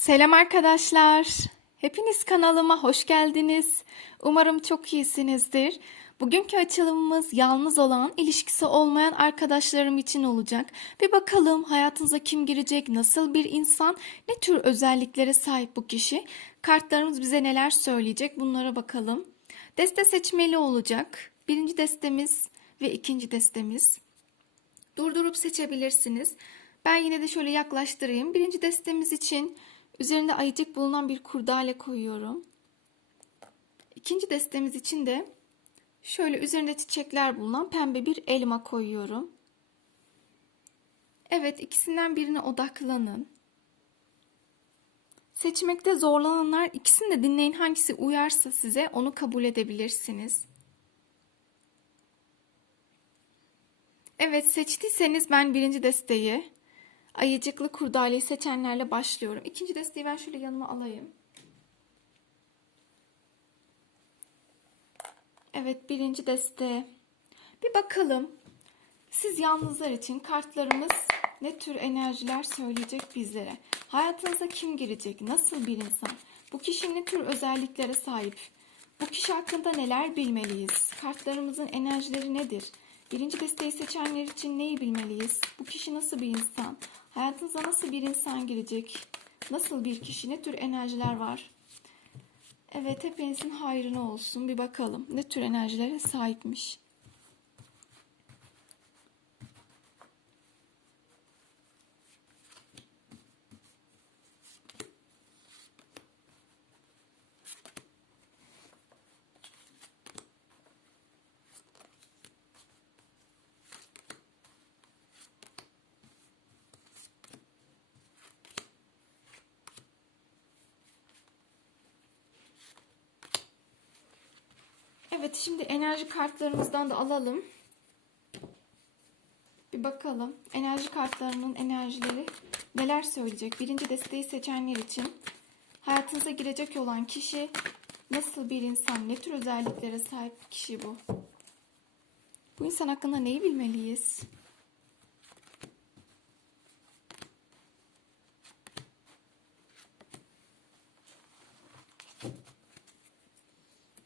Selam arkadaşlar. Hepiniz kanalıma hoş geldiniz. Umarım çok iyisinizdir. Bugünkü açılımımız yalnız olan, ilişkisi olmayan arkadaşlarım için olacak. Bir bakalım hayatınıza kim girecek, nasıl bir insan, ne tür özelliklere sahip bu kişi. Kartlarımız bize neler söyleyecek bunlara bakalım. Deste seçmeli olacak. Birinci destemiz ve ikinci destemiz. Durdurup seçebilirsiniz. Ben yine de şöyle yaklaştırayım. Birinci destemiz için üzerinde ayıcık bulunan bir kurdale koyuyorum. İkinci destemiz için de şöyle üzerinde çiçekler bulunan pembe bir elma koyuyorum. Evet ikisinden birine odaklanın. Seçmekte zorlananlar ikisini de dinleyin hangisi uyarsa size onu kabul edebilirsiniz. Evet seçtiyseniz ben birinci desteği ayıcıklı kurdaleyi seçenlerle başlıyorum. İkinci desteği ben şöyle yanıma alayım. Evet birinci deste. Bir bakalım. Siz yalnızlar için kartlarımız ne tür enerjiler söyleyecek bizlere? Hayatınıza kim girecek? Nasıl bir insan? Bu kişi ne tür özelliklere sahip? Bu kişi hakkında neler bilmeliyiz? Kartlarımızın enerjileri nedir? Birinci desteği seçenler için neyi bilmeliyiz? Bu kişi nasıl bir insan? Hayatınıza nasıl bir insan girecek? Nasıl bir kişi? Ne tür enerjiler var? Evet hepinizin hayrına olsun. Bir bakalım ne tür enerjilere sahipmiş. Evet şimdi enerji kartlarımızdan da alalım. Bir bakalım enerji kartlarının enerjileri neler söyleyecek. Birinci desteği seçenler için hayatınıza girecek olan kişi nasıl bir insan, ne tür özelliklere sahip kişi bu? Bu insan hakkında neyi bilmeliyiz?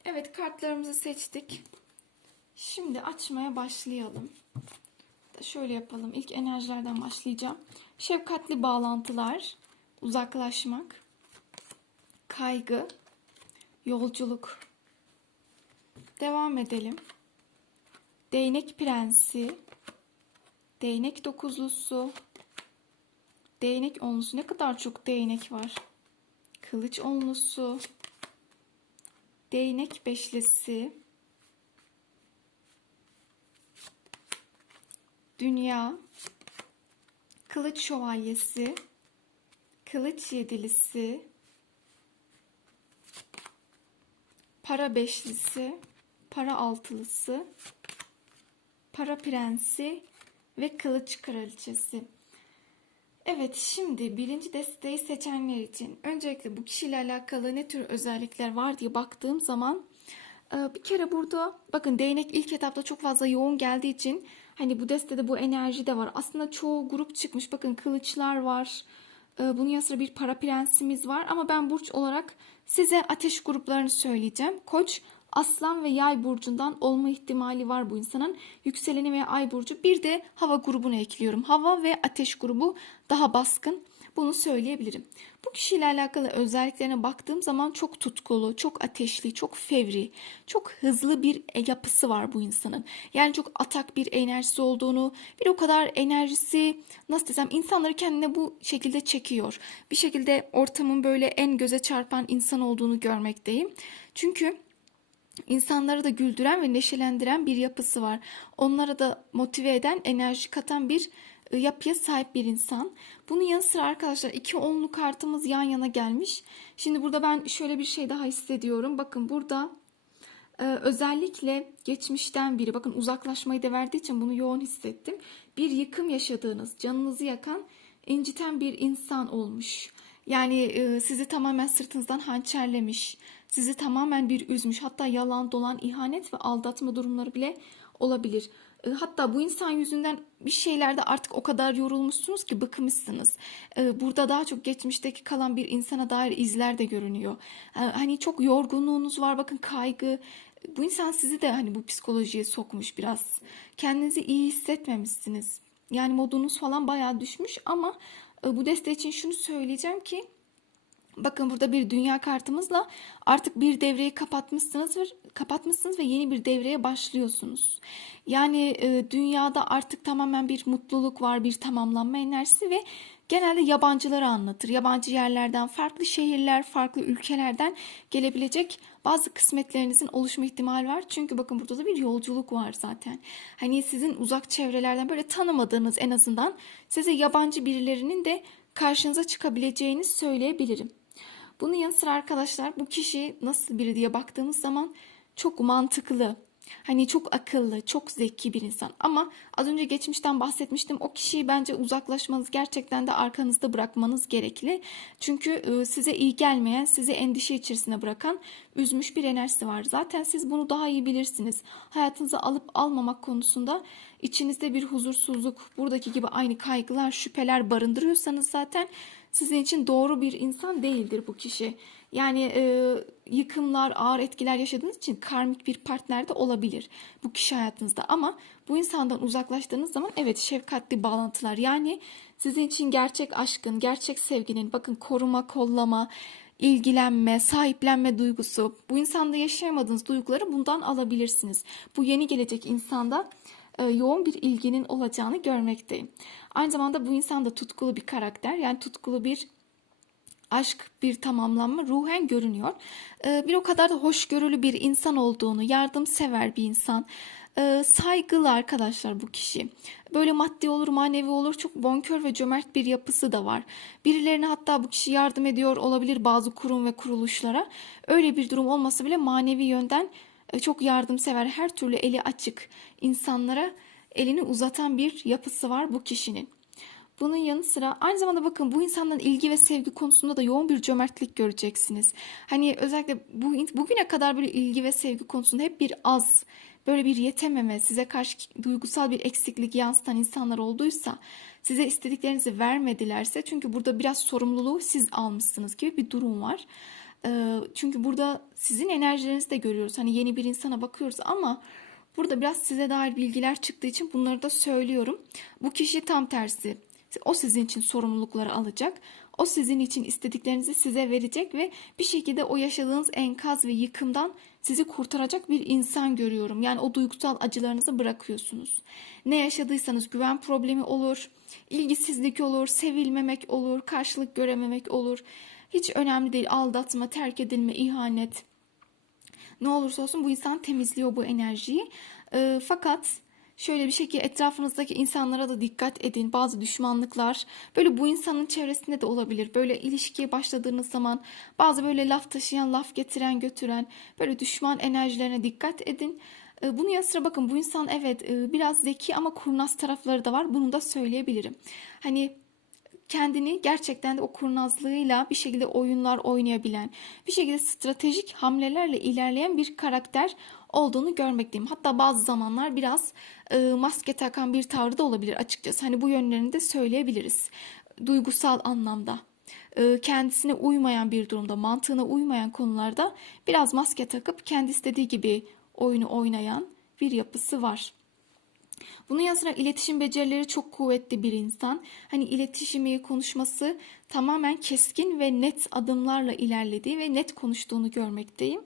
Evet kartlarımızı seçtik. Şimdi açmaya başlayalım. Şöyle yapalım. İlk enerjilerden başlayacağım. Şefkatli bağlantılar, uzaklaşmak, kaygı, yolculuk. Devam edelim. Değnek prensi, değnek dokuzlusu, değnek onlusu. Ne kadar çok değnek var. Kılıç onlusu, değnek beşlisi, dünya, kılıç şövalyesi, kılıç yedilisi, para beşlisi, para altılısı, para prensi ve kılıç kraliçesi. Evet şimdi birinci desteği seçenler için öncelikle bu kişiyle alakalı ne tür özellikler var diye baktığım zaman bir kere burada bakın değnek ilk etapta çok fazla yoğun geldiği için hani bu destede bu enerji de var. Aslında çoğu grup çıkmış bakın kılıçlar var. Bunun yanı sıra bir para prensimiz var ama ben burç olarak size ateş gruplarını söyleyeceğim. Koç, Aslan ve Yay burcundan olma ihtimali var bu insanın. Yükseleni ve Ay burcu. Bir de hava grubunu ekliyorum. Hava ve ateş grubu daha baskın. Bunu söyleyebilirim. Bu kişiyle alakalı özelliklerine baktığım zaman çok tutkulu, çok ateşli, çok fevri, çok hızlı bir yapısı var bu insanın. Yani çok atak bir enerjisi olduğunu, bir o kadar enerjisi nasıl desem insanları kendine bu şekilde çekiyor. Bir şekilde ortamın böyle en göze çarpan insan olduğunu görmekteyim. Çünkü İnsanları da güldüren ve neşelendiren bir yapısı var. Onlara da motive eden, enerji katan bir e, yapıya sahip bir insan. Bunun yanı sıra arkadaşlar iki onlu kartımız yan yana gelmiş. Şimdi burada ben şöyle bir şey daha hissediyorum. Bakın burada e, özellikle geçmişten biri, bakın uzaklaşmayı da verdiği için bunu yoğun hissettim. Bir yıkım yaşadığınız, canınızı yakan, inciten bir insan olmuş. Yani e, sizi tamamen sırtınızdan hançerlemiş, sizi tamamen bir üzmüş. Hatta yalan, dolan, ihanet ve aldatma durumları bile olabilir. E, Hatta bu insan yüzünden bir şeylerde artık o kadar yorulmuşsunuz ki bıkmışsınız. E, Burada daha çok geçmişteki kalan bir insana dair izler de görünüyor. E, Hani çok yorgunluğunuz var bakın kaygı. Bu insan sizi de hani bu psikolojiye sokmuş biraz. Kendinizi iyi hissetmemişsiniz. Yani modunuz falan bayağı düşmüş ama bu deste için şunu söyleyeceğim ki Bakın burada bir dünya kartımızla artık bir devreyi kapatmışsınız ve kapatmışsınız ve yeni bir devreye başlıyorsunuz. Yani e, dünyada artık tamamen bir mutluluk var, bir tamamlanma enerjisi ve genelde yabancıları anlatır. Yabancı yerlerden, farklı şehirler, farklı ülkelerden gelebilecek bazı kısmetlerinizin oluşma ihtimali var. Çünkü bakın burada da bir yolculuk var zaten. Hani sizin uzak çevrelerden böyle tanımadığınız en azından size yabancı birilerinin de karşınıza çıkabileceğini söyleyebilirim. Bunun yanı sıra arkadaşlar bu kişi nasıl biri diye baktığımız zaman çok mantıklı. Hani çok akıllı, çok zeki bir insan. Ama az önce geçmişten bahsetmiştim. O kişiyi bence uzaklaşmanız gerçekten de arkanızda bırakmanız gerekli. Çünkü e, size iyi gelmeyen, sizi endişe içerisine bırakan, üzmüş bir enerjisi var. Zaten siz bunu daha iyi bilirsiniz. Hayatınıza alıp almamak konusunda içinizde bir huzursuzluk, buradaki gibi aynı kaygılar, şüpheler barındırıyorsanız zaten sizin için doğru bir insan değildir bu kişi. Yani e, yıkımlar, ağır etkiler yaşadığınız için karmik bir partner de olabilir bu kişi hayatınızda. Ama bu insandan uzaklaştığınız zaman evet şefkatli bağlantılar yani sizin için gerçek aşkın, gerçek sevginin bakın koruma, kollama, ilgilenme, sahiplenme duygusu. Bu insanda yaşayamadığınız duyguları bundan alabilirsiniz. Bu yeni gelecek insanda yoğun bir ilginin olacağını görmekteyim. Aynı zamanda bu insan da tutkulu bir karakter. Yani tutkulu bir aşk, bir tamamlanma ruhen görünüyor. E, bir o kadar da hoşgörülü bir insan olduğunu, yardımsever bir insan. E, saygılı arkadaşlar bu kişi. Böyle maddi olur, manevi olur. Çok bonkör ve cömert bir yapısı da var. Birilerine hatta bu kişi yardım ediyor olabilir bazı kurum ve kuruluşlara. Öyle bir durum olmasa bile manevi yönden e, çok yardımsever, her türlü eli açık insanlara elini uzatan bir yapısı var bu kişinin. Bunun yanı sıra aynı zamanda bakın bu insanların ilgi ve sevgi konusunda da yoğun bir cömertlik göreceksiniz. Hani özellikle bu bugüne kadar böyle ilgi ve sevgi konusunda hep bir az, böyle bir yetememe, size karşı duygusal bir eksiklik yansıtan insanlar olduysa, size istediklerinizi vermedilerse çünkü burada biraz sorumluluğu siz almışsınız gibi bir durum var. Ee, Çünkü burada sizin enerjilerinizi de görüyoruz. Hani yeni bir insana bakıyoruz ama burada biraz size dair bilgiler çıktığı için bunları da söylüyorum. Bu kişi tam tersi. O sizin için sorumlulukları alacak. O sizin için istediklerinizi size verecek ve bir şekilde o yaşadığınız enkaz ve yıkımdan sizi kurtaracak bir insan görüyorum. Yani o duygusal acılarınızı bırakıyorsunuz. Ne yaşadıysanız güven problemi olur, ilgisizlik olur, sevilmemek olur, karşılık görememek olur. Hiç önemli değil aldatma, terk edilme, ihanet. Ne olursa olsun bu insan temizliyor bu enerjiyi. Ee, fakat şöyle bir ki etrafınızdaki insanlara da dikkat edin. Bazı düşmanlıklar böyle bu insanın çevresinde de olabilir. Böyle ilişkiye başladığınız zaman bazı böyle laf taşıyan, laf getiren, götüren böyle düşman enerjilerine dikkat edin. Ee, Bunun yanı sıra bakın bu insan evet e, biraz zeki ama kurnaz tarafları da var. Bunu da söyleyebilirim. Hani kendini gerçekten de o kurnazlığıyla bir şekilde oyunlar oynayabilen, bir şekilde stratejik hamlelerle ilerleyen bir karakter olduğunu görmekteyim. Hatta bazı zamanlar biraz e, maske takan bir tavrı da olabilir açıkçası. Hani bu yönlerini de söyleyebiliriz. Duygusal anlamda. E, kendisine uymayan bir durumda, mantığına uymayan konularda biraz maske takıp kendi istediği gibi oyunu oynayan bir yapısı var. Bunun yanı sıra iletişim becerileri çok kuvvetli bir insan. Hani iletişimi, konuşması tamamen keskin ve net adımlarla ilerlediği ve net konuştuğunu görmekteyim.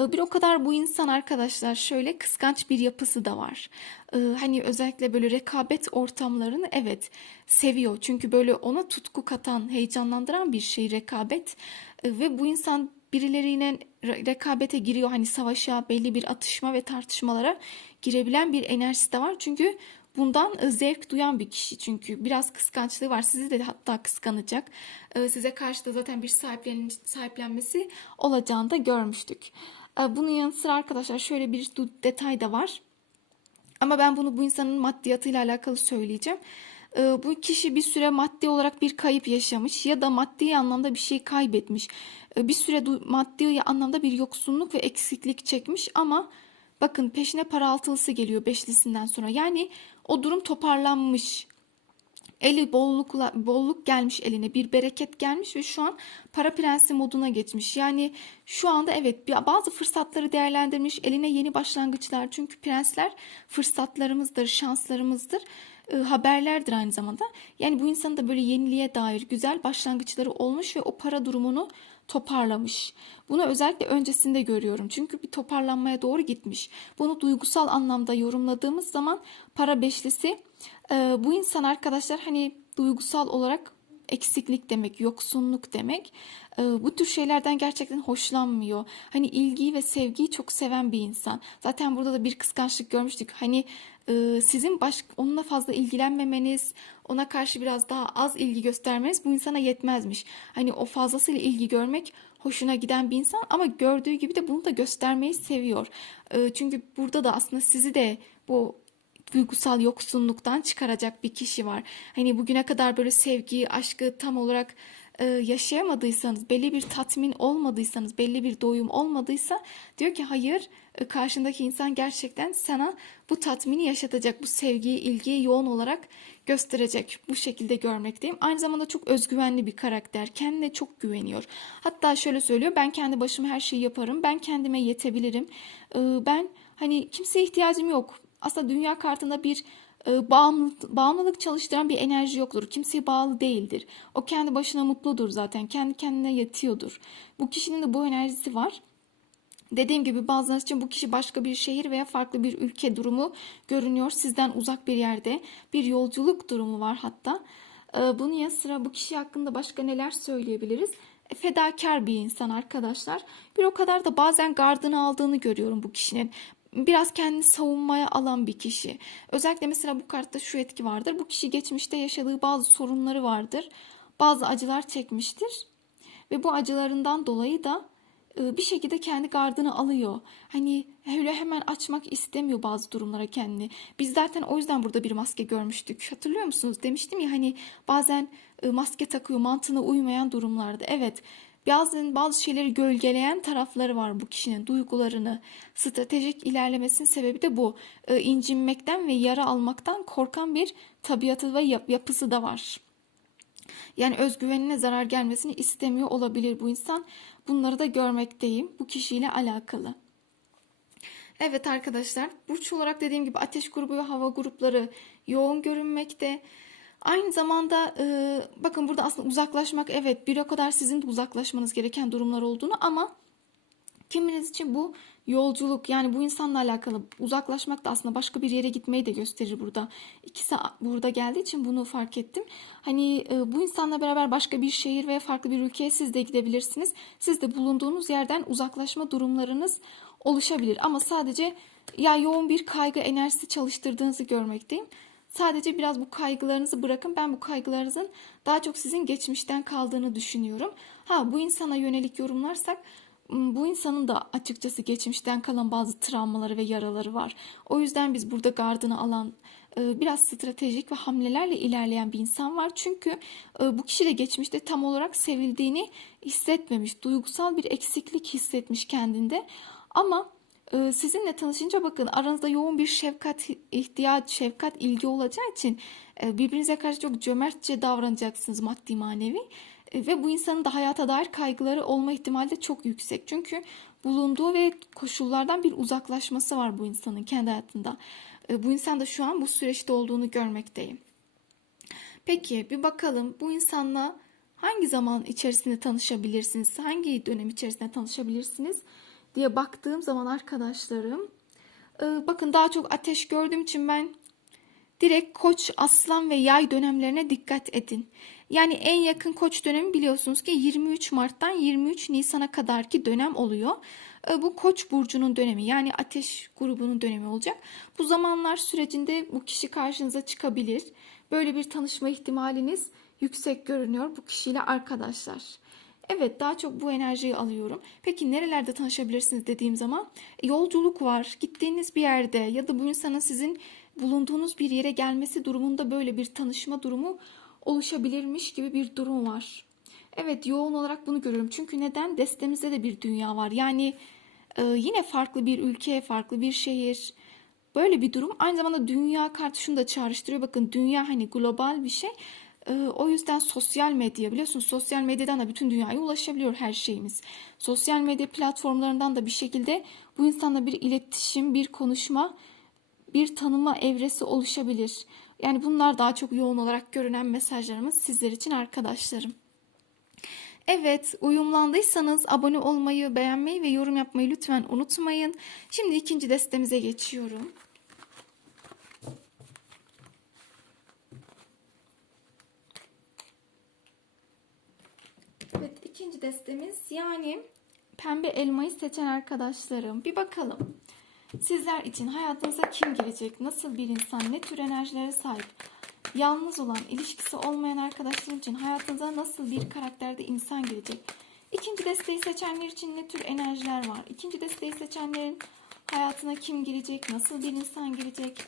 Ee, Bir o kadar bu insan arkadaşlar şöyle kıskanç bir yapısı da var. Ee, Hani özellikle böyle rekabet ortamlarını evet seviyor. Çünkü böyle ona tutku katan, heyecanlandıran bir şey rekabet. Ee, Ve bu insan birileriyle re- rekabete giriyor. Hani savaşa, belli bir atışma ve tartışmalara girebilen bir enerjisi de var. Çünkü bundan e, zevk duyan bir kişi. Çünkü biraz kıskançlığı var. Sizi de hatta kıskanacak. E, Size karşı da zaten bir sahiplen sahiplenmesi olacağını da görmüştük. E, Bunun yanı sıra arkadaşlar şöyle bir detay da var. Ama ben bunu bu insanın maddiyatıyla alakalı söyleyeceğim. Ee, Bu kişi bir süre maddi olarak bir kayıp yaşamış ya da maddi anlamda bir şey kaybetmiş. Ee, Bir süre maddi anlamda bir yoksunluk ve eksiklik çekmiş ama Bakın peşine para altılısı geliyor beşlisinden sonra. Yani o durum toparlanmış. Eli bollukla bolluk gelmiş eline bir bereket gelmiş ve şu an para prensi moduna geçmiş. Yani şu anda evet bazı fırsatları değerlendirmiş eline yeni başlangıçlar. Çünkü prensler fırsatlarımızdır, şanslarımızdır, e, haberlerdir aynı zamanda. Yani bu insanın da böyle yeniliğe dair güzel başlangıçları olmuş ve o para durumunu toparlamış. Bunu özellikle öncesinde görüyorum. Çünkü bir toparlanmaya doğru gitmiş. Bunu duygusal anlamda yorumladığımız zaman para beşlisi e, bu insan arkadaşlar hani duygusal olarak eksiklik demek, yoksunluk demek. E, bu tür şeylerden gerçekten hoşlanmıyor. Hani ilgiyi ve sevgiyi çok seven bir insan. Zaten burada da bir kıskançlık görmüştük. Hani sizin baş, onunla fazla ilgilenmemeniz, ona karşı biraz daha az ilgi göstermeniz bu insana yetmezmiş. Hani o fazlasıyla ilgi görmek hoşuna giden bir insan ama gördüğü gibi de bunu da göstermeyi seviyor. E, çünkü burada da aslında sizi de bu duygusal yoksunluktan çıkaracak bir kişi var. Hani bugüne kadar böyle sevgiyi, aşkı tam olarak e, yaşayamadıysanız, belli bir tatmin olmadıysanız, belli bir doyum olmadıysa diyor ki hayır e, karşındaki insan gerçekten sana bu tatmini yaşatacak, bu sevgiyi, ilgiyi yoğun olarak gösterecek. Bu şekilde görmekteyim. Aynı zamanda çok özgüvenli bir karakter. Kendine çok güveniyor. Hatta şöyle söylüyor. Ben kendi başıma her şeyi yaparım. Ben kendime yetebilirim. Ben hani kimseye ihtiyacım yok. Aslında dünya kartında bir bağımlılık, bağımlılık çalıştıran bir enerji yoktur. Kimseye bağlı değildir. O kendi başına mutludur zaten. Kendi kendine yetiyordur. Bu kişinin de bu enerjisi var. Dediğim gibi bazılarınız için bu kişi başka bir şehir veya farklı bir ülke durumu görünüyor. Sizden uzak bir yerde bir yolculuk durumu var hatta. Ee, Bunun yanı sıra bu kişi hakkında başka neler söyleyebiliriz? E, Fedakar bir insan arkadaşlar. Bir o kadar da bazen gardını aldığını görüyorum bu kişinin. Biraz kendini savunmaya alan bir kişi. Özellikle mesela bu kartta şu etki vardır. Bu kişi geçmişte yaşadığı bazı sorunları vardır. Bazı acılar çekmiştir. Ve bu acılarından dolayı da e, bir şekilde kendi gardını alıyor. Hani öyle hemen açmak istemiyor bazı durumlara kendini. Biz zaten o yüzden burada bir maske görmüştük. Hatırlıyor musunuz? Demiştim ya hani bazen e, maske takıyor mantığına uymayan durumlarda. Evet bazen bazı şeyleri gölgeleyen tarafları var bu kişinin duygularını. Stratejik ilerlemesinin sebebi de bu. E, incinmekten ve yara almaktan korkan bir tabiatı ve yap- yapısı da var. Yani özgüvenine zarar gelmesini istemiyor olabilir bu insan. Bunları da görmekteyim bu kişiyle alakalı. Evet arkadaşlar, burç olarak dediğim gibi ateş grubu ve hava grupları yoğun görünmekte. Aynı zamanda e, bakın burada aslında uzaklaşmak evet bir o kadar sizin de uzaklaşmanız gereken durumlar olduğunu ama Kiminiz için bu yolculuk yani bu insanla alakalı uzaklaşmak da aslında başka bir yere gitmeyi de gösterir burada. İkisi burada geldiği için bunu fark ettim. Hani e, bu insanla beraber başka bir şehir ve farklı bir ülkeye siz de gidebilirsiniz. Siz de bulunduğunuz yerden uzaklaşma durumlarınız oluşabilir. Ama sadece ya yoğun bir kaygı enerjisi çalıştırdığınızı görmekteyim. Sadece biraz bu kaygılarınızı bırakın. Ben bu kaygılarınızın daha çok sizin geçmişten kaldığını düşünüyorum. Ha bu insana yönelik yorumlarsak bu insanın da açıkçası geçmişten kalan bazı travmaları ve yaraları var. O yüzden biz burada gardını alan e, biraz stratejik ve hamlelerle ilerleyen bir insan var. Çünkü e, bu kişi de geçmişte tam olarak sevildiğini hissetmemiş. Duygusal bir eksiklik hissetmiş kendinde. Ama sizinle tanışınca bakın aranızda yoğun bir şefkat ihtiyaç, şefkat ilgi olacağı için e, birbirinize karşı çok cömertçe davranacaksınız maddi manevi. E, Ve bu insanın da hayata dair kaygıları olma ihtimali de çok yüksek. Çünkü bulunduğu ve koşullardan bir uzaklaşması var bu insanın kendi hayatında. E, Bu insan da şu an bu süreçte olduğunu görmekteyim. Peki bir bakalım bu insanla hangi zaman içerisinde tanışabilirsiniz? Hangi dönem içerisinde tanışabilirsiniz diye baktığım zaman arkadaşlarım e, bakın daha çok ateş gördüğüm için ben direkt koç, aslan ve yay dönemlerine dikkat edin. Yani en yakın koç dönemi biliyorsunuz ki 23 Mart'tan 23 Nisan'a kadarki dönem oluyor. E, Bu koç burcunun dönemi yani ateş grubunun dönemi olacak. Bu zamanlar sürecinde bu kişi karşınıza çıkabilir. Böyle bir tanışma ihtimaliniz yüksek görünüyor bu kişiyle arkadaşlar. Evet daha çok bu enerjiyi alıyorum. Peki nerelerde tanışabilirsiniz dediğim zaman e, yolculuk var. Gittiğiniz bir yerde ya da bu insanın sizin bulunduğunuz bir yere gelmesi durumunda böyle bir tanışma durumu oluşabilirmiş gibi bir durum var. Evet yoğun olarak bunu görüyorum. Çünkü neden? Destemizde de bir dünya var. Yani Ee, yine farklı bir ülke, farklı bir şehir. Böyle bir durum. Aynı zamanda dünya kartı şunu da çağrıştırıyor. Bakın dünya hani global bir şey. Ee, o yüzden sosyal medya biliyorsunuz sosyal medyadan da bütün dünyaya ulaşabiliyor her şeyimiz. Sosyal medya platformlarından da bir şekilde bu insanla bir iletişim, bir konuşma, bir tanıma evresi oluşabilir. Yani bunlar daha çok yoğun olarak görünen mesajlarımız sizler için arkadaşlarım. Evet, uyumlandıysanız abone olmayı, beğenmeyi ve yorum yapmayı lütfen unutmayın. Şimdi ikinci destemize geçiyorum. Evet, ikinci destemiz yani pembe elmayı seçen arkadaşlarım. Bir bakalım. Sizler için hayatınıza kim girecek? Nasıl bir insan? Ne tür enerjilere sahip? Yalnız olan, ilişkisi olmayan arkadaşlarım için hayatınıza nasıl bir karakterde insan girecek? İkinci desteği seçenler için ne tür enerjiler var? İkinci desteği seçenlerin hayatına kim girecek? Nasıl bir insan girecek?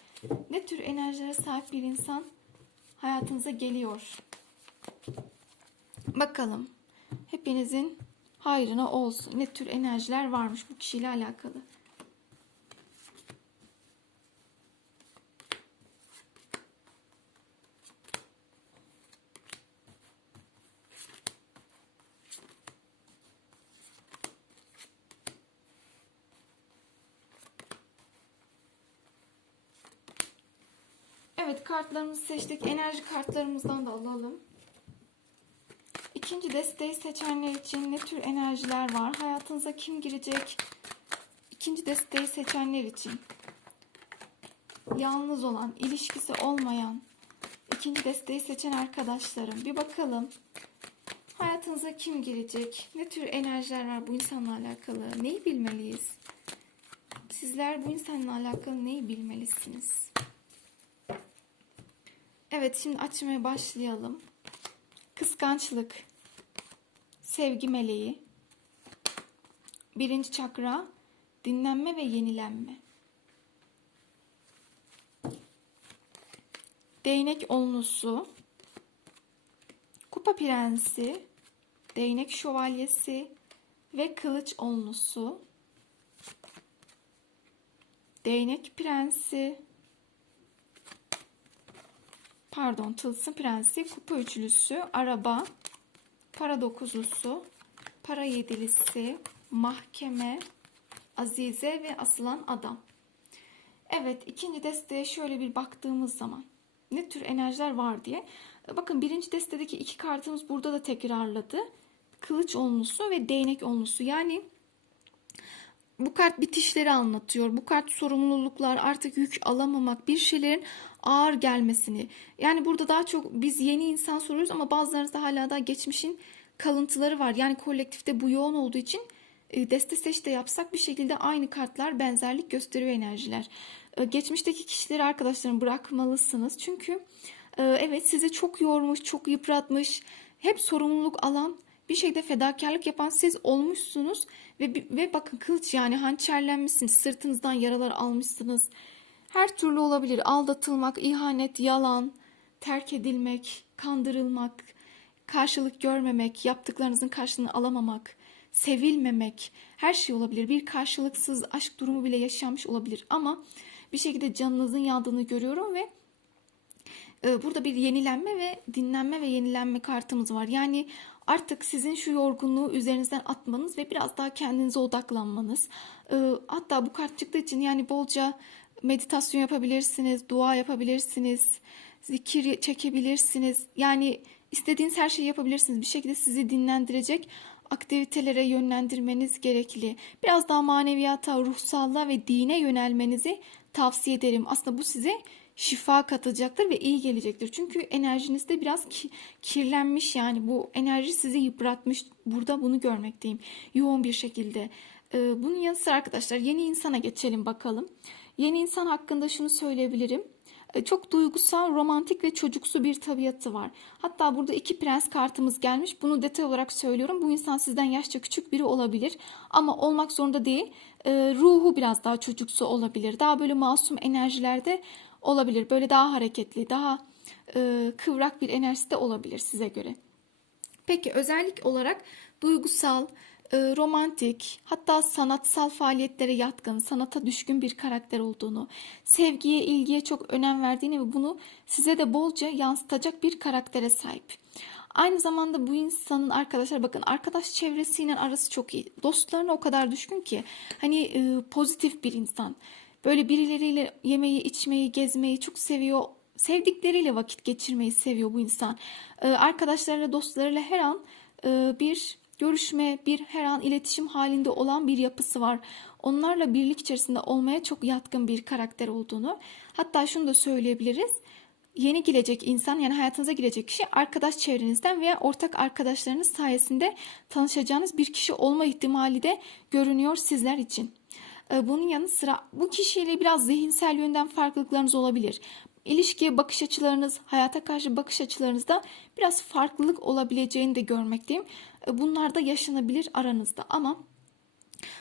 Ne tür enerjilere sahip bir insan hayatınıza geliyor? Bakalım. Hepinizin hayrına olsun. Ne tür enerjiler varmış bu kişiyle alakalı. Evet kartlarımızı seçtik. Enerji kartlarımızdan da alalım. İkinci desteği seçenler için ne tür enerjiler var? Hayatınıza kim girecek? İkinci desteği seçenler için yalnız olan, ilişkisi olmayan, ikinci desteği seçen arkadaşlarım bir bakalım. Hayatınıza kim girecek? Ne tür enerjiler var bu insanla alakalı? Neyi bilmeliyiz? Sizler bu insanla alakalı neyi bilmelisiniz? Evet şimdi açmaya başlayalım. Kıskançlık, sevgi meleği, birinci çakra, dinlenme ve yenilenme. Değnek onlusu, kupa prensi, değnek şövalyesi ve kılıç onlusu. Değnek prensi, pardon tılsım prensi, kupa üçlüsü, araba, para dokuzlusu, para yedilisi, mahkeme, azize ve asılan adam. Evet ikinci desteye şöyle bir baktığımız zaman ne tür enerjiler var diye. Bakın birinci destedeki iki kartımız burada da tekrarladı. Kılıç onlusu ve değnek onlusu. Yani bu kart bitişleri anlatıyor. Bu kart sorumluluklar, artık yük alamamak, bir şeylerin ağır gelmesini. Yani burada daha çok biz yeni insan soruyoruz ama bazılarınızda hala da geçmişin kalıntıları var. Yani kolektifte bu yoğun olduğu için e, deste seç de yapsak bir şekilde aynı kartlar benzerlik gösteriyor enerjiler. E, Geçmişteki kişileri arkadaşlarım bırakmalısınız. Çünkü e, evet sizi çok yormuş, çok yıpratmış, hep sorumluluk alan bir şeyde fedakarlık yapan siz olmuşsunuz ve ve bakın kılıç yani hançerlenmişsiniz, sırtınızdan yaralar almışsınız. Her türlü olabilir. Aldatılmak, ihanet, yalan, terk edilmek, kandırılmak, karşılık görmemek, yaptıklarınızın karşılığını alamamak, sevilmemek, her şey olabilir. Bir karşılıksız aşk durumu bile yaşanmış olabilir ama bir şekilde canınızın yandığını görüyorum ve e, burada bir yenilenme ve dinlenme ve yenilenme kartımız var. Yani artık sizin şu yorgunluğu üzerinizden atmanız ve biraz daha kendinize odaklanmanız. E, hatta bu kart çıktığı için yani bolca meditasyon yapabilirsiniz, dua yapabilirsiniz, zikir çekebilirsiniz. Yani istediğiniz her şeyi yapabilirsiniz. Bir şekilde sizi dinlendirecek aktivitelere yönlendirmeniz gerekli. Biraz daha maneviyata, ruhsallığa ve dine yönelmenizi tavsiye ederim. Aslında bu size şifa katacaktır ve iyi gelecektir. Çünkü enerjinizde biraz ki, kirlenmiş yani bu enerji sizi yıpratmış. Burada bunu görmekteyim. Yoğun bir şekilde. Ee, bunun yanı sıra arkadaşlar yeni insana geçelim bakalım. Yeni insan hakkında şunu söyleyebilirim. Ee, Çok duygusal, romantik ve çocuksu bir tabiatı var. Hatta burada iki prens kartımız gelmiş. Bunu detay olarak söylüyorum. Bu insan sizden yaşça küçük biri olabilir. Ama olmak zorunda değil. Ee, ruhu biraz daha çocuksu olabilir. Daha böyle masum enerjilerde olabilir. Böyle daha hareketli, daha e, kıvrak bir enerjisi de olabilir size göre. Peki özellik olarak duygusal, e, romantik, hatta sanatsal faaliyetlere yatkın, sanata düşkün bir karakter olduğunu, sevgiye, ilgiye çok önem verdiğini ve bunu size de bolca yansıtacak bir karaktere sahip. Aynı zamanda bu insanın arkadaşlar bakın arkadaş çevresiyle arası çok iyi. Dostlarına o kadar düşkün ki hani e, pozitif bir insan. Böyle birileriyle yemeği, içmeyi, gezmeyi çok seviyor. Sevdikleriyle vakit geçirmeyi seviyor bu insan. E, arkadaşlarıyla, dostlarıyla her an e, bir görüşme, bir her an iletişim halinde olan bir yapısı var. Onlarla birlik içerisinde olmaya çok yatkın bir karakter olduğunu. Hatta şunu da söyleyebiliriz yeni gelecek insan yani hayatınıza girecek kişi arkadaş çevrenizden veya ortak arkadaşlarınız sayesinde tanışacağınız bir kişi olma ihtimali de görünüyor sizler için. Ee, Bunun yanı sıra bu kişiyle biraz zihinsel yönden farklılıklarınız olabilir. İlişkiye bakış açılarınız, hayata karşı bakış açılarınızda biraz farklılık olabileceğini de görmekteyim. Ee, Bunlar da yaşanabilir aranızda ama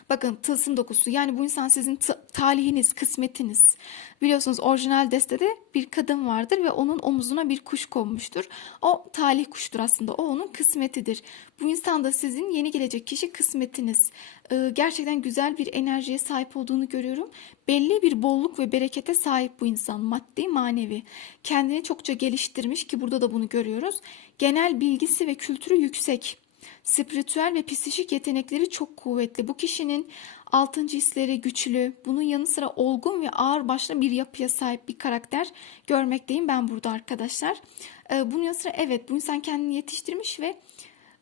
Bakın tılsım dokusu yani bu insan sizin talihiniz, kısmetiniz. Biliyorsunuz orijinal destede bir kadın vardır ve onun omuzuna bir kuş konmuştur. O talih kuştur aslında. O onun kısmetidir. Bu insan da sizin yeni gelecek kişi kısmetiniz. Ee, gerçekten güzel bir enerjiye sahip olduğunu görüyorum. Belli bir bolluk ve berekete sahip bu insan. Maddi, manevi. Kendini çokça geliştirmiş ki burada da bunu görüyoruz. Genel bilgisi ve kültürü yüksek. Spiritüel ve psikik yetenekleri çok kuvvetli. Bu kişinin altıncı hisleri güçlü. Bunun yanı sıra olgun ve ağır başlı bir yapıya sahip bir karakter görmekteyim ben burada arkadaşlar. Ee, bunun yanı sıra evet bu insan kendini yetiştirmiş ve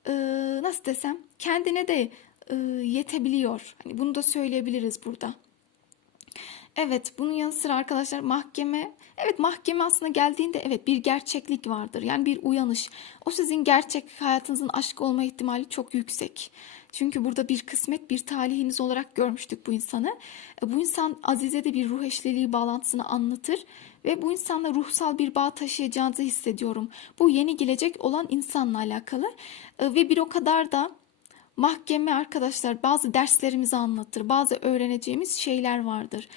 e, nasıl desem kendine de e, yetebiliyor. Hani bunu da söyleyebiliriz burada. Evet, bunun yanı sıra arkadaşlar mahkeme, evet mahkeme aslında geldiğinde evet bir gerçeklik vardır. Yani bir uyanış. O sizin gerçek hayatınızın aşk olma ihtimali çok yüksek. Çünkü burada bir kısmet, bir talihiniz olarak görmüştük bu insanı. E, Bu insan Azize'de bir ruh eşliliği bağlantısını anlatır ve bu insanla ruhsal bir bağ taşıyacağınızı hissediyorum. Bu yeni gelecek olan insanla alakalı E, ve bir o kadar da Mahkeme arkadaşlar bazı derslerimizi anlatır. Bazı öğreneceğimiz şeyler vardır.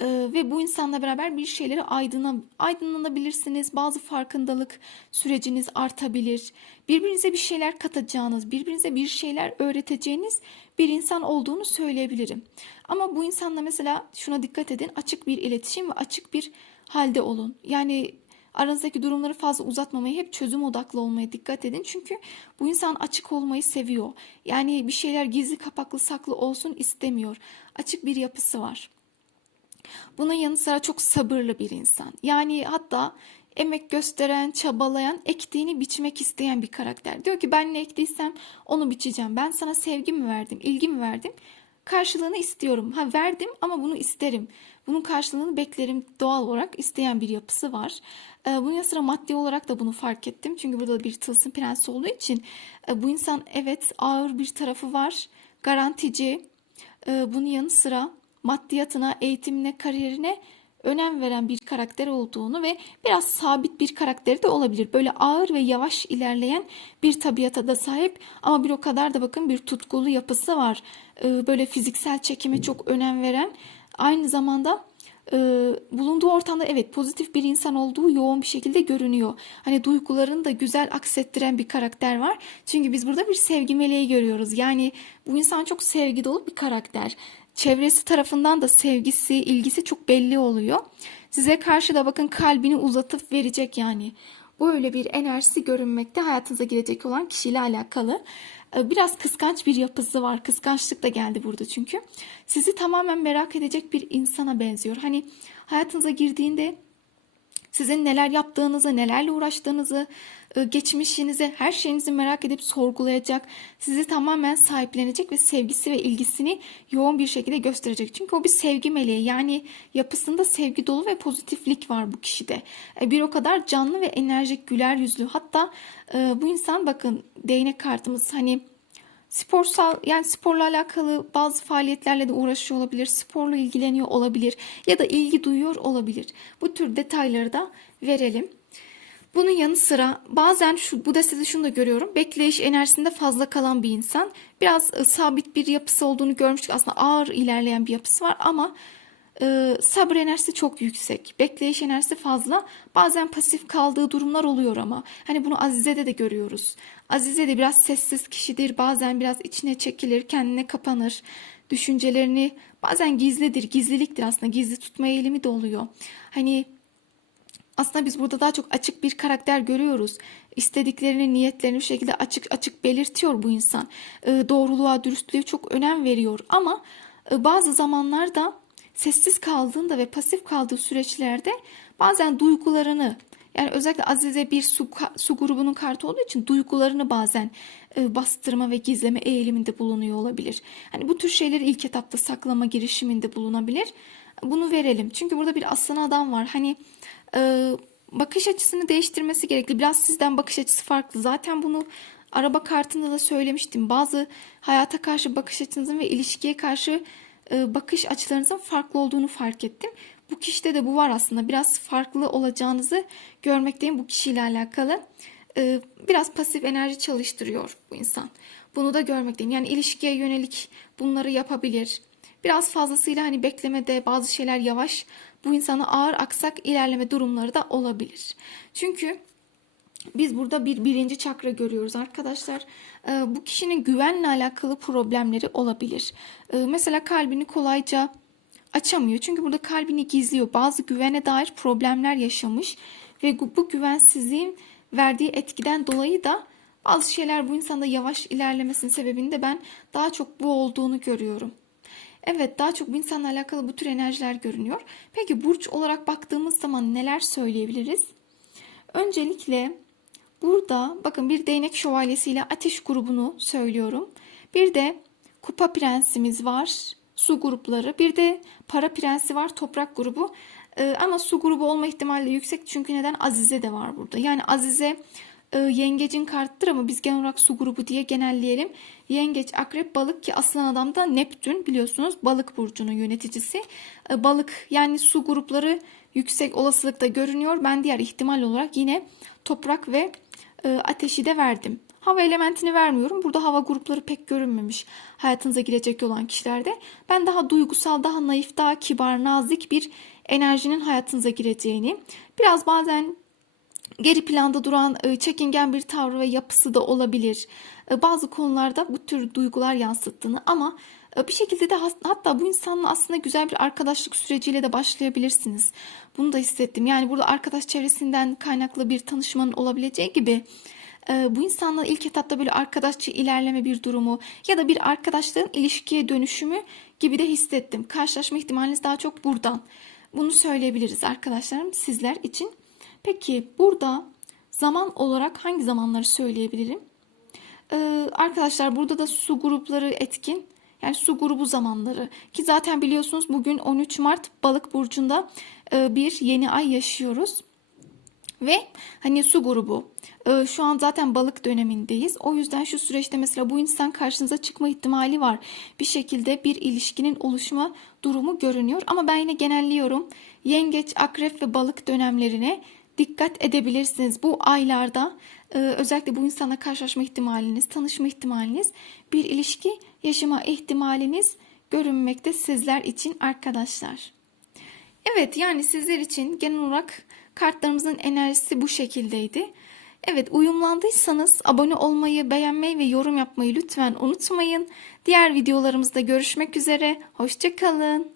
Ee, ve bu insanla beraber bir şeyleri aydına, aydınlanabilirsiniz. Bazı farkındalık süreciniz artabilir. Birbirinize bir şeyler katacağınız, birbirinize bir şeyler öğreteceğiniz bir insan olduğunu söyleyebilirim. Ama bu insanla mesela şuna dikkat edin. Açık bir iletişim ve açık bir halde olun. Yani aranızdaki durumları fazla uzatmamayı, hep çözüm odaklı olmaya dikkat edin. Çünkü bu insan açık olmayı seviyor. Yani bir şeyler gizli kapaklı saklı olsun istemiyor. Açık bir yapısı var. Bunun yanı sıra çok sabırlı bir insan. Yani hatta emek gösteren, çabalayan, ektiğini biçmek isteyen bir karakter. Diyor ki ben ne ektiysem onu biçeceğim. Ben sana sevgi mi verdim, ilgi mi verdim? Karşılığını istiyorum. Ha verdim ama bunu isterim. Bunun karşılığını beklerim doğal olarak isteyen bir yapısı var. Ee, bunun yanı sıra maddi olarak da bunu fark ettim. Çünkü burada bir tılsım prensi olduğu için e, bu insan evet ağır bir tarafı var. Garantici. Ee, bunun yanı sıra maddiyatına, eğitimine, kariyerine önem veren bir karakter olduğunu ve biraz sabit bir karakteri de olabilir. Böyle ağır ve yavaş ilerleyen bir tabiata da sahip ama bir o kadar da bakın bir tutkulu yapısı var. Ee, Böyle fiziksel çekime çok önem veren aynı zamanda e, bulunduğu ortamda evet pozitif bir insan olduğu yoğun bir şekilde görünüyor. Hani duygularını da güzel aksettiren bir karakter var. Çünkü biz burada bir sevgi meleği görüyoruz. Yani bu insan çok sevgi dolu bir karakter. Çevresi tarafından da sevgisi, ilgisi çok belli oluyor. Size karşı da bakın kalbini uzatıp verecek yani. Böyle bir enerjisi görünmekte hayatınıza girecek olan kişiyle alakalı. Ee, Biraz kıskanç bir yapısı var. Kıskançlık da geldi burada çünkü. Sizi tamamen merak edecek bir insana benziyor. Hani hayatınıza girdiğinde sizin neler yaptığınızı, nelerle uğraştığınızı, e, geçmişinizi, her şeyinizi merak edip sorgulayacak, sizi tamamen sahiplenecek ve sevgisi ve ilgisini yoğun bir şekilde gösterecek. Çünkü o bir sevgi meleği. Yani yapısında sevgi dolu ve pozitiflik var bu kişide. E, Bir o kadar canlı ve enerjik, güler yüzlü. Hatta e, bu insan bakın değnek kartımız hani sporsal yani sporla alakalı bazı faaliyetlerle de uğraşıyor olabilir, sporla ilgileniyor olabilir ya da ilgi duyuyor olabilir. Bu tür detayları da verelim. Bunun yanı sıra bazen şu bu destede şunu da görüyorum. Bekleyiş enerjisinde fazla kalan bir insan. Biraz e, sabit bir yapısı olduğunu görmüştük. Aslında ağır ilerleyen bir yapısı var ama e, sabır enerjisi çok yüksek. Bekleyiş enerjisi fazla. Bazen pasif kaldığı durumlar oluyor ama. Hani bunu Azize'de de görüyoruz. Azize de biraz sessiz kişidir. Bazen biraz içine çekilir, kendine kapanır. Düşüncelerini bazen gizlidir. Gizliliktir aslında. Gizli tutma eğilimi de oluyor. Hani aslında biz burada daha çok açık bir karakter görüyoruz. İstediklerini, niyetlerini bir şekilde açık açık belirtiyor bu insan. E, doğruluğa, dürüstlüğe çok önem veriyor. Ama e, bazı zamanlarda sessiz kaldığında ve pasif kaldığı süreçlerde bazen duygularını yani özellikle Azize bir su, su grubunun kartı olduğu için duygularını bazen e, bastırma ve gizleme eğiliminde bulunuyor olabilir. Hani bu tür şeyleri ilk etapta saklama girişiminde bulunabilir. Bunu verelim. Çünkü burada bir aslan adam var. Hani e, bakış açısını değiştirmesi gerekli. Biraz sizden bakış açısı farklı. Zaten bunu araba kartında da söylemiştim. Bazı hayata karşı bakış açınızın ve ilişkiye karşı bakış açılarınızın farklı olduğunu fark ettim. Bu kişide de bu var aslında. Biraz farklı olacağınızı görmekteyim bu kişiyle alakalı. E, biraz pasif enerji çalıştırıyor bu insan. Bunu da görmekteyim. Yani ilişkiye yönelik bunları yapabilir. Biraz fazlasıyla hani beklemede bazı şeyler yavaş. Bu insana ağır aksak ilerleme durumları da olabilir. Çünkü biz burada bir birinci çakra görüyoruz arkadaşlar. Ee, bu kişinin güvenle alakalı problemleri olabilir. Ee, mesela kalbini kolayca açamıyor. Çünkü burada kalbini gizliyor. Bazı güvene dair problemler yaşamış ve bu, güvensizliğin verdiği etkiden dolayı da bazı şeyler bu insanda yavaş ilerlemesinin sebebini de ben daha çok bu olduğunu görüyorum. Evet daha çok bu insanla alakalı bu tür enerjiler görünüyor. Peki burç olarak baktığımız zaman neler söyleyebiliriz? Öncelikle burada bakın bir değnek şövalyesiyle ateş grubunu söylüyorum. Bir de kupa prensimiz var. Su grupları. Bir de para prensi var. Toprak grubu. Ee, ama su grubu olma ihtimali yüksek. Çünkü neden? Azize de var burada. Yani Azize e, yengecin kartıdır ama biz genel olarak su grubu diye genelleyelim. Yengeç, akrep, balık ki aslan adam da Neptün biliyorsunuz balık burcunun yöneticisi. E, balık yani su grupları yüksek olasılıkta görünüyor. Ben diğer ihtimal olarak yine toprak ve e, ateşi de verdim. Hava elementini vermiyorum. Burada hava grupları pek görünmemiş hayatınıza girecek olan kişilerde. Ben daha duygusal, daha naif, daha kibar, nazik bir enerjinin hayatınıza gireceğini, biraz bazen geri planda duran e, çekingen bir tavrı ve yapısı da olabilir. E, bazı konularda bu tür duygular yansıttığını ama bir şekilde de hatta bu insanla aslında güzel bir arkadaşlık süreciyle de başlayabilirsiniz. Bunu da hissettim. Yani burada arkadaş çevresinden kaynaklı bir tanışmanın olabileceği gibi bu insanla ilk etapta böyle arkadaşçı ilerleme bir durumu ya da bir arkadaşlığın ilişkiye dönüşümü gibi de hissettim. Karşılaşma ihtimaliniz daha çok buradan. Bunu söyleyebiliriz arkadaşlarım sizler için. Peki burada zaman olarak hangi zamanları söyleyebilirim? Ee, arkadaşlar burada da su grupları etkin. Yani su grubu zamanları ki zaten biliyorsunuz bugün 13 Mart balık burcunda e, bir yeni ay yaşıyoruz. Ve hani su grubu e, şu an zaten balık dönemindeyiz. O yüzden şu süreçte mesela bu insan karşınıza çıkma ihtimali var. Bir şekilde bir ilişkinin oluşma durumu görünüyor. Ama ben yine genelliyorum. Yengeç, akrep ve balık dönemlerine dikkat edebilirsiniz. Bu aylarda e, özellikle bu insana karşılaşma ihtimaliniz, tanışma ihtimaliniz, bir ilişki yaşama ihtimaliniz görünmekte sizler için arkadaşlar. Evet yani sizler için genel olarak kartlarımızın enerjisi bu şekildeydi. Evet uyumlandıysanız abone olmayı, beğenmeyi ve yorum yapmayı lütfen unutmayın. Diğer videolarımızda görüşmek üzere. Hoşçakalın.